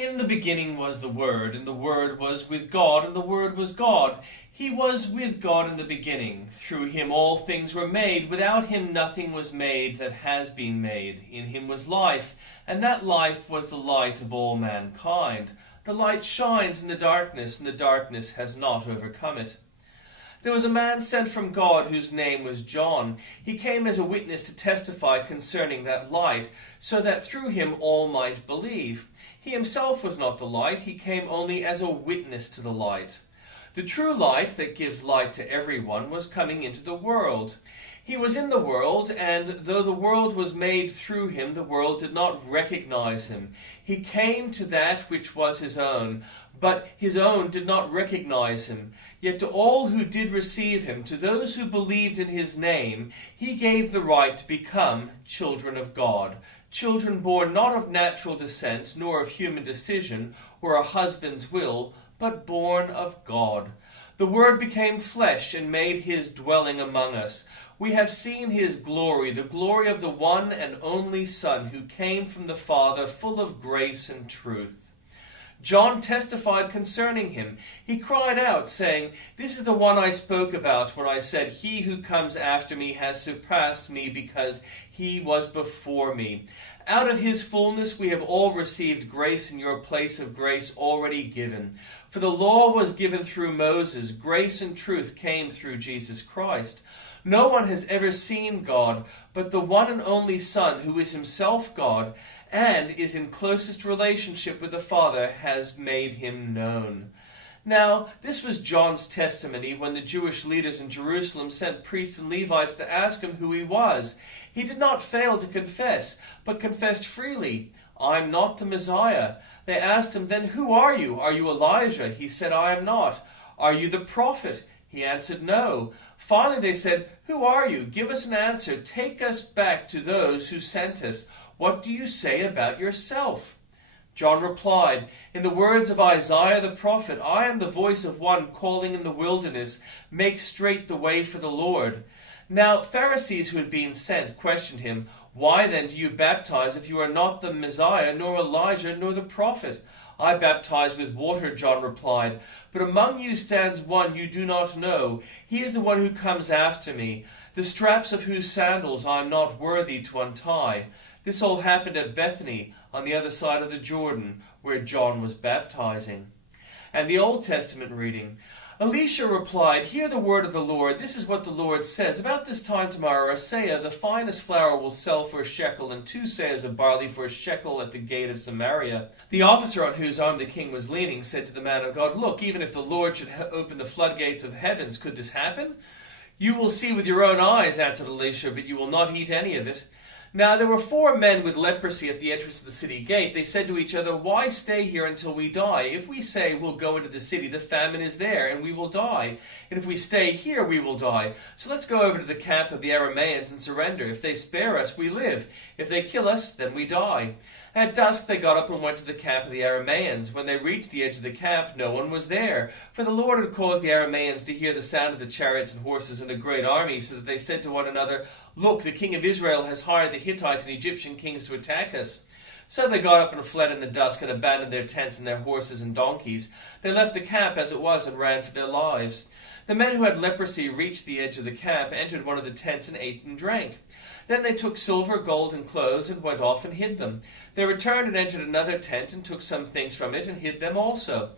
In the beginning was the Word, and the Word was with God, and the Word was God. He was with God in the beginning. Through him all things were made. Without him nothing was made that has been made. In him was life, and that life was the light of all mankind. The light shines in the darkness, and the darkness has not overcome it. There was a man sent from God whose name was John. He came as a witness to testify concerning that light, so that through him all might believe. He himself was not the light, he came only as a witness to the light. The true light that gives light to everyone was coming into the world. He was in the world, and though the world was made through him, the world did not recognize him. He came to that which was his own, but his own did not recognize him. Yet to all who did receive him, to those who believed in his name, he gave the right to become children of God. Children born not of natural descent, nor of human decision, or a husband's will, but born of God. The Word became flesh and made his dwelling among us. We have seen his glory, the glory of the one and only Son, who came from the Father, full of grace and truth. John testified concerning him. He cried out, saying, "This is the one I spoke about when I said, 'He who comes after me has surpassed me, because he was before me.' Out of his fullness we have all received grace in your place of grace already given. For the law was given through Moses, grace and truth came through Jesus Christ. No one has ever seen God, but the one and only Son, who is himself God, and is in closest relationship with the Father, has made him known." Now, this was John's testimony when the Jewish leaders in Jerusalem sent priests and Levites to ask him who he was. He did not fail to confess, but confessed freely, "I'm not the Messiah." They asked him, "Then who are you? Are you Elijah?" He said, "I am not." "Are you the prophet?" He answered, "No." Finally they said, "Who are you? Give us an answer. Take us back to those who sent us. What do you say about yourself?" John replied, "In the words of Isaiah the prophet, I am the voice of one calling in the wilderness, 'Make straight the way for the Lord.'" Now Pharisees who had been sent questioned him, "Why then do you baptize if you are not the Messiah, nor Elijah, nor the prophet?" "I baptize with water," John replied, "but among you stands one you do not know. He is the one who comes after me, the straps of whose sandals I am not worthy to untie." This all happened at Bethany, on the other side of the Jordan, where John was baptizing. And the Old Testament reading. Elisha replied, "Hear the word of the Lord. This is what the Lord says. About this time tomorrow, a seah, the finest flour, will sell for a shekel, and 2 seahs of barley for a shekel at the gate of Samaria." The officer on whose arm the king was leaning said to the man of God, "Look, even if the Lord should open the floodgates of heavens, could this happen?" "You will see with your own eyes," answered Elisha, "but you will not eat any of it." Now there were 4 men with leprosy at the entrance of the city gate. They said to each other, "Why stay here until we die? If we say we'll go into the city, the famine is there, and we will die. And if we stay here, we will die. So let's go over to the camp of the Arameans and surrender. If they spare us, we live. If they kill us, then we die." At dusk they got up and went to the camp of the Arameans. When they reached the edge of the camp, no one was there, for the Lord had caused the Arameans to hear the sound of the chariots and horses and a great army, so that they said to one another, "Look, the king of Israel has hired the Hittite and Egyptian kings to attack us." So they got up and fled in the dusk and abandoned their tents and their horses and donkeys. They left the camp as it was and ran for their lives. The men who had leprosy reached the edge of the camp, entered one of the tents, and ate and drank. Then they took silver, gold, and clothes, and went off and hid them. They returned and entered another tent, and took some things from it, and hid them also.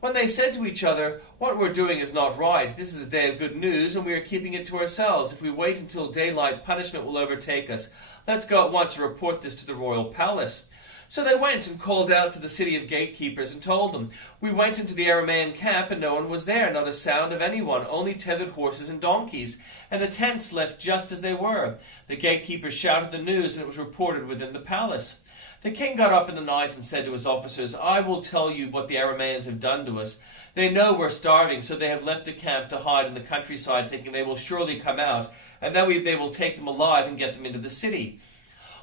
When they said to each other, "What we're doing is not right. This is a day of good news, and we are keeping it to ourselves. If we wait until daylight, punishment will overtake us. Let's go at once and report this to the royal palace." So they went and called out to the city of gatekeepers and told them, "We went into the Aramean camp, and no one was there, not a sound of anyone, only tethered horses and donkeys, and the tents left just as they were." The gatekeepers shouted the news, and it was reported within the palace. The king got up in the night and said to his officers, "I will tell you what the Arameans have done to us. They know we're starving, so they have left the camp to hide in the countryside, thinking they will surely come out, and then they will take them alive and get them into the city."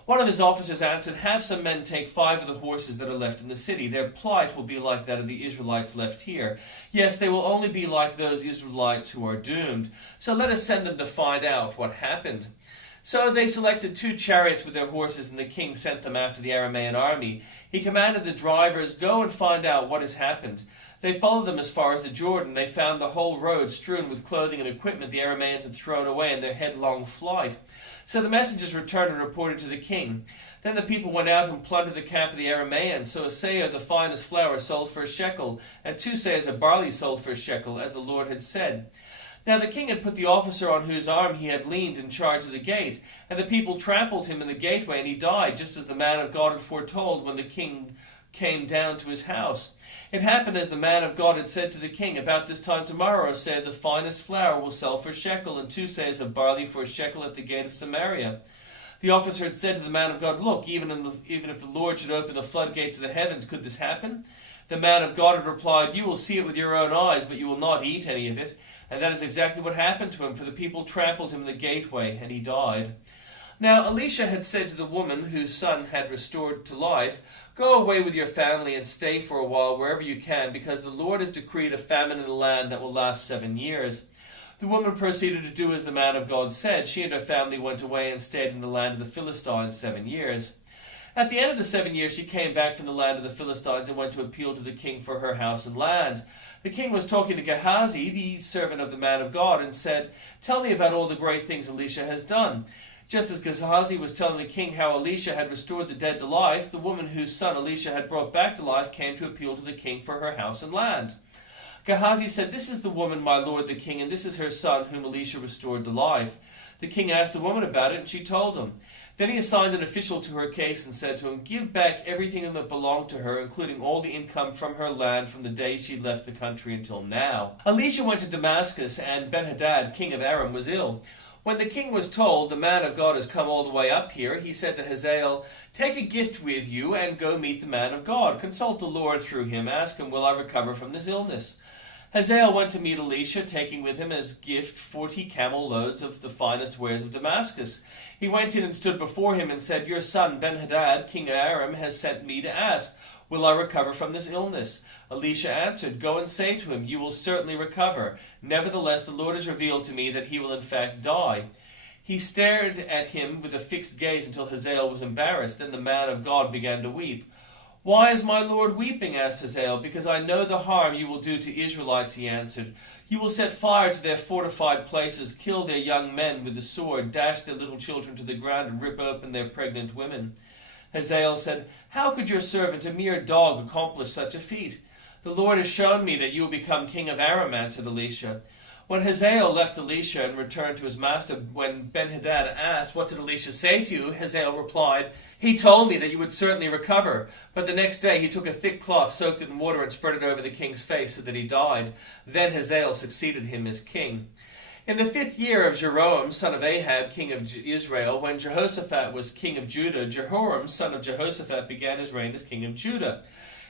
One of his officers answered, "Have some men take 5 of the horses that are left in the city. Their plight will be like that of the Israelites left here. Yes, they will only be like those Israelites who are doomed. So let us send them to find out what happened." So they selected 2 chariots with their horses, and the king sent them after the Aramaean army. He commanded the drivers, "Go and find out what has happened." They followed them as far as the Jordan. They found the whole road strewn with clothing and equipment the Aramaeans had thrown away in their headlong flight. So the messengers returned and reported to the king. Then the people went out and plundered the camp of the Aramaeans. So a seah of the finest flour sold for a shekel, and 2 seahs of barley sold for a shekel, as the Lord had said. Now the king had put the officer on whose arm he had leaned in charge of the gate, and the people trampled him in the gateway, and he died, just as the man of God had foretold when the king came down to his house. It happened as the man of God had said to the king, "About this time tomorrow, say, the finest flour will sell for a shekel, and 2 seahs of barley for a shekel at the gate of Samaria." The officer had said to the man of God, "Look, even if the Lord should open the floodgates of the heavens, could this happen?" The man of God had replied, "You will see it with your own eyes, but you will not eat any of it." And that is exactly what happened to him, for the people trampled him in the gateway, and he died. Now Elisha had said to the woman whose son had restored to life, "Go away with your family and stay for a while wherever you can, because the Lord has decreed a famine in the land that will last 7 years." The woman proceeded to do as the man of God said. She and her family went away and stayed in the land of the Philistines 7 years. At the end of the 7 years she came back from the land of the Philistines and went to appeal to the king for her house and land. The king was talking to Gehazi, the servant of the man of God, and said, "Tell me about all the great things Elisha has done." Just as Gehazi was telling the king how Elisha had restored the dead to life, the woman whose son Elisha had brought back to life came to appeal to the king for her house and land. Gehazi said, "This is the woman, my lord the king, and this is her son whom Elisha restored to life." The king asked the woman about it, and she told him. Then he assigned an official to her case and said to him, "Give back everything that belonged to her, including all the income from her land from the day she left the country until now." Elisha went to Damascus, and Ben-Hadad, king of Aram, was ill. When the king was told, "The man of God has come all the way up here," he said to Hazael, "Take a gift with you and go meet the man of God. Consult the Lord through him. Ask him, 'Will I recover from this illness?'" Hazael went to meet Elisha, taking with him as gift 40 camel loads of the finest wares of Damascus. He went in and stood before him and said, "Your son Ben-Hadad, king of Aram, has sent me to ask, 'Will I recover from this illness?'" Elisha answered, "Go and say to him, 'You will certainly recover. Nevertheless, the Lord has revealed to me that he will in fact die.'" He stared at him with a fixed gaze until Hazael was embarrassed. Then the man of God began to weep. "Why is my lord weeping?" asked Hazael. "Because I know the harm you will do to Israelites," he answered. "You will set fire to their fortified places, kill their young men with the sword, dash their little children to the ground, and rip open their pregnant women." Hazael said, "How could your servant, a mere dog, accomplish such a feat?" "The Lord has shown me that you will become king of Aram," answered Elisha. When Hazael left Elisha and returned to his master, when Ben-Hadad asked, "What did Elisha say to you?" Hazael replied, "He told me that you would certainly recover." But the next day he took a thick cloth, soaked it in water, and spread it over the king's face so that he died. Then Hazael succeeded him as king. In the 5th year of Jeroboam, son of Ahab, king of Israel, when Jehoshaphat was king of Judah, Jehoram, son of Jehoshaphat, began his reign as king of Judah.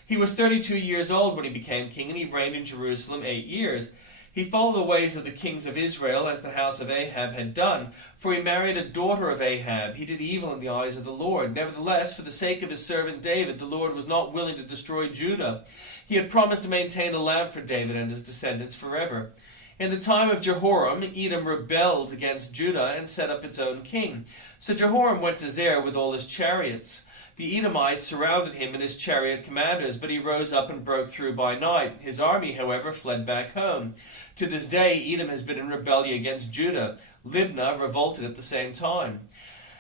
He was 32 years old when he became king, and he reigned in Jerusalem 8 years. He followed the ways of the kings of Israel, as the house of Ahab had done, for he married a daughter of Ahab. He did evil in the eyes of the Lord. Nevertheless, for the sake of his servant David, the Lord was not willing to destroy Judah. He had promised to maintain a lamp for David and his descendants forever. In the time of Jehoram, Edom rebelled against Judah and set up its own king. So Jehoram went to Zair with all his chariots. The Edomites surrounded him and his chariot commanders, but he rose up and broke through by night. His army, however, fled back home. To this day, Edom has been in rebellion against Judah. Libnah revolted at the same time.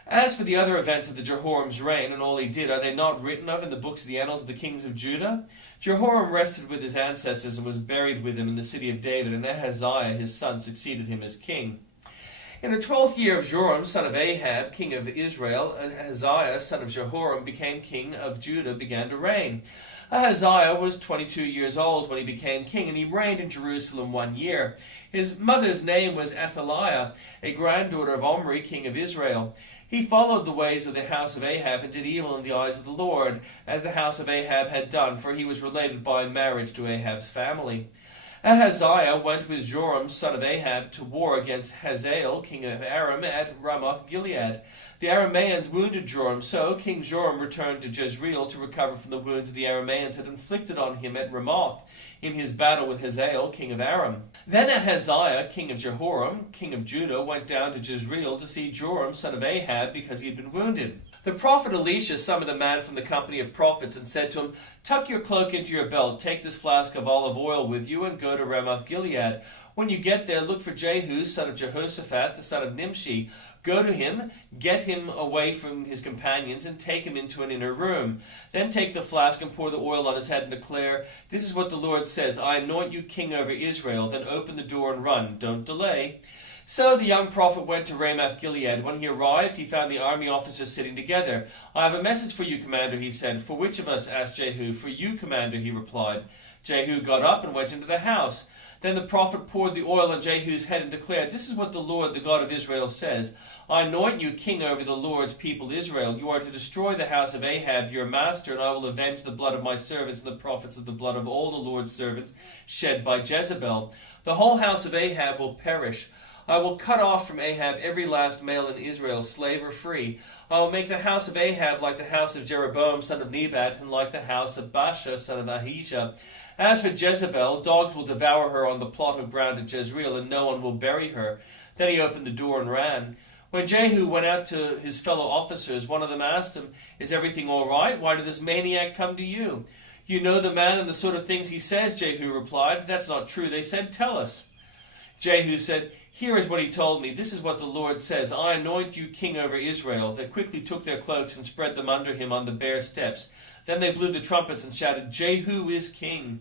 As for the other events of the Jehoram's reign and all he did, are they not written of in the books of the annals of the kings of Judah? Jehoram rested with his ancestors and was buried with them in the city of David, and Ahaziah his son succeeded him as king. In the 12th year of Joram, son of Ahab, king of Israel, Ahaziah, son of Jehoram, became king of Judah, began to reign. Ahaziah was 22 years old when he became king, and he reigned in Jerusalem 1 year. His mother's name was Athaliah, a granddaughter of Omri, king of Israel. He followed the ways of the house of Ahab and did evil in the eyes of the Lord, as the house of Ahab had done, for he was related by marriage to Ahab's family. Ahaziah went with Joram son of Ahab to war against Hazael king of Aram at Ramoth-Gilead. The Arameans wounded Joram, so King Joram returned to Jezreel to recover from the wounds the Arameans had inflicted on him at Ramoth in his battle with Hazael king of Aram. Then Ahaziah king of Jehoram king of Judah went down to Jezreel to see Joram son of Ahab because he had been wounded. The prophet Elisha summoned a man from the company of prophets and said to him, "Tuck your cloak into your belt, take this flask of olive oil with you, and go to Ramoth-Gilead. When you get there, look for Jehu, son of Jehoshaphat, the son of Nimshi. Go to him, get him away from his companions, and take him into an inner room. Then take the flask and pour the oil on his head and declare, 'This is what the Lord says, I anoint you king over Israel.' Then open the door and run. Don't delay." So the young prophet went to Ramoth-Gilead. When he arrived, he found the army officers sitting together. "I have a message for you, commander," he said. "For which of us?" asked Jehu. "For you, commander," he replied. Jehu got up and went into the house. Then the prophet poured the oil on Jehu's head and declared, "This is what the Lord, the God of Israel, says. I anoint you king over the Lord's people Israel. You are to destroy the house of Ahab, your master, and I will avenge the blood of my servants and the prophets of the blood of all the Lord's servants shed by Jezebel. The whole house of Ahab will perish. I will cut off from Ahab every last male in Israel, slave or free. I will make the house of Ahab like the house of Jeroboam son of Nebat, and like the house of Baasha son of Ahijah. As for Jezebel, dogs will devour her on the plot of ground at Jezreel, and no one will bury her." Then he opened the door and ran. When Jehu went out to his fellow officers, one of them asked him, "Is everything all right? Why did this maniac come to you?" "You know the man and the sort of things he says," Jehu replied. "That's not true," they said. "Tell us." Jehu said, "Here is what he told me. This is what the Lord says. I anoint you king over Israel." They quickly took their cloaks and spread them under him on the bare steps. Then they blew the trumpets and shouted, "Jehu is king."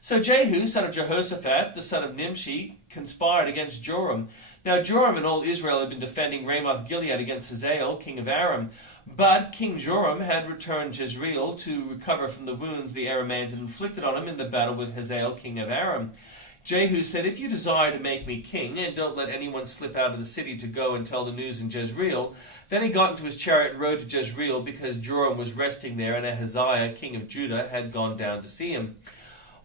So Jehu, son of Jehoshaphat, the son of Nimshi, conspired against Joram. Now Joram and all Israel had been defending Ramoth-Gilead against Hazael, king of Aram. But King Joram had returned Jezreel to recover from the wounds the Arameans had inflicted on him in the battle with Hazael, king of Aram. Jehu said, "If you desire to make me king, and don't let anyone slip out of the city to go and tell the news in Jezreel." Then he got into his chariot and rode to Jezreel, because Joram was resting there, and Ahaziah, king of Judah, had gone down to see him.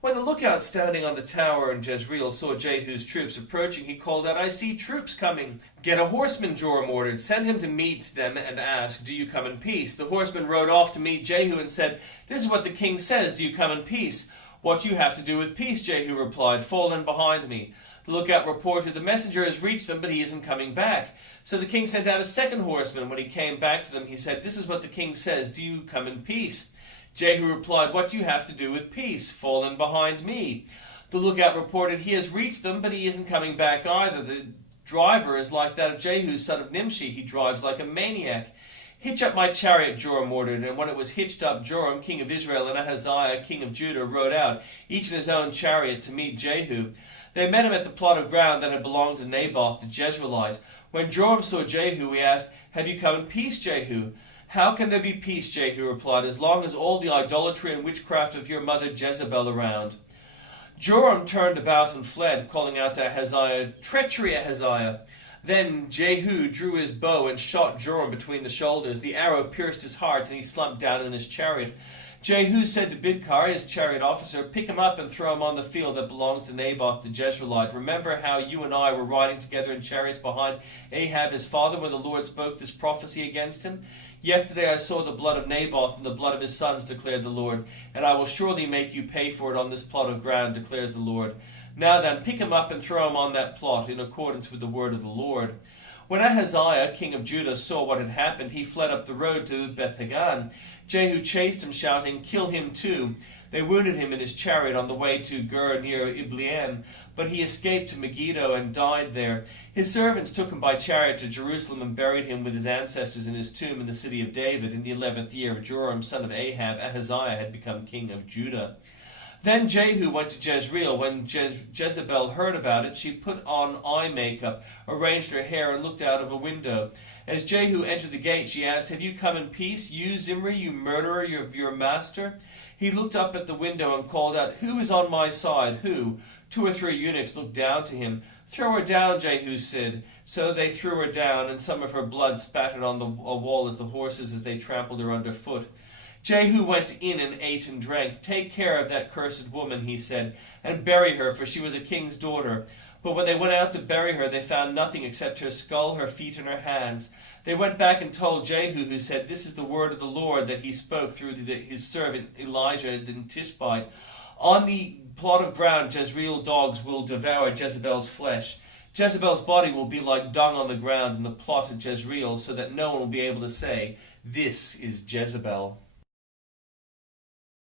When the lookout standing on the tower in Jezreel saw Jehu's troops approaching, he called out, "I see troops coming." "Get a horseman," Joram ordered. "Send him to meet them and ask, 'Do you come in peace?'" The horseman rode off to meet Jehu and said, "This is what the king says, 'Do you come in peace?'" "What do you have to do with peace?" Jehu replied. "Fall in behind me." The lookout reported, "The messenger has reached them, but he isn't coming back." So the king sent out a second horseman. When he came back to them, he said, "This is what the king says, 'Do you come in peace?'" Jehu replied, "What do you have to do with peace? Fall in behind me." The lookout reported, "He has reached them, but he isn't coming back either. The driver is like that of Jehu, son of Nimshi. He drives like a maniac." "Hitch up my chariot," Joram ordered, and when it was hitched up, Joram, king of Israel, and Ahaziah, king of Judah, rode out, each in his own chariot, to meet Jehu. They met him at the plot of ground that had belonged to Naboth the Jezreelite. When Joram saw Jehu, he asked, "Have you come in peace, Jehu?" "How can there be peace," Jehu replied, "as long as all the idolatry and witchcraft of your mother Jezebel around?" Joram turned about and fled, calling out to Ahaziah, "Treachery, Ahaziah!" Then Jehu drew his bow and shot Joram between the shoulders. The arrow pierced his heart, and he slumped down in his chariot. Jehu said to Bidkar, his chariot officer, "Pick him up and throw him on the field that belongs to Naboth the Jezreelite. Remember how you and I were riding together in chariots behind Ahab his father when the Lord spoke this prophecy against him? Yesterday I saw the blood of Naboth and the blood of his sons, declared the Lord, and I will surely make you pay for it on this plot of ground, declares the Lord. Now then, pick him up and throw him on that plot, in accordance with the word of the Lord." When Ahaziah, king of Judah, saw what had happened, he fled up the road to Beth-Hagan. Jehu chased him, shouting, "Kill him too." They wounded him in his chariot on the way to Gur near Ibleam, but he escaped to Megiddo and died there. His servants took him by chariot to Jerusalem and buried him with his ancestors in his tomb in the city of David. In the 11th year of Joram, son of Ahab, Ahaziah had become king of Judah. Then Jehu went to Jezreel. When Jezebel heard about it, she put on eye makeup, arranged her hair, and looked out of a window. As Jehu entered the gate, she asked, "Have you come in peace, you Zimri, you murderer of your master?" He looked up at the window and called out, "Who is on my side? Who?" 2 or 3 eunuchs looked down to him. "Throw her down," Jehu said. So they threw her down, and some of her blood spattered on a wall as the horses as they trampled her underfoot. Jehu went in and ate and drank. "Take care of that cursed woman," he said, "and bury her, for she was a king's daughter." But when they went out to bury her, they found nothing except her skull, her feet, and her hands. They went back and told Jehu, who said, "This is the word of the Lord that he spoke through his servant Elijah in Tishbe. On the plot of ground Jezreel dogs will devour Jezebel's flesh. Jezebel's body will be like dung on the ground in the plot at Jezreel, so that no one will be able to say, 'This is Jezebel.'"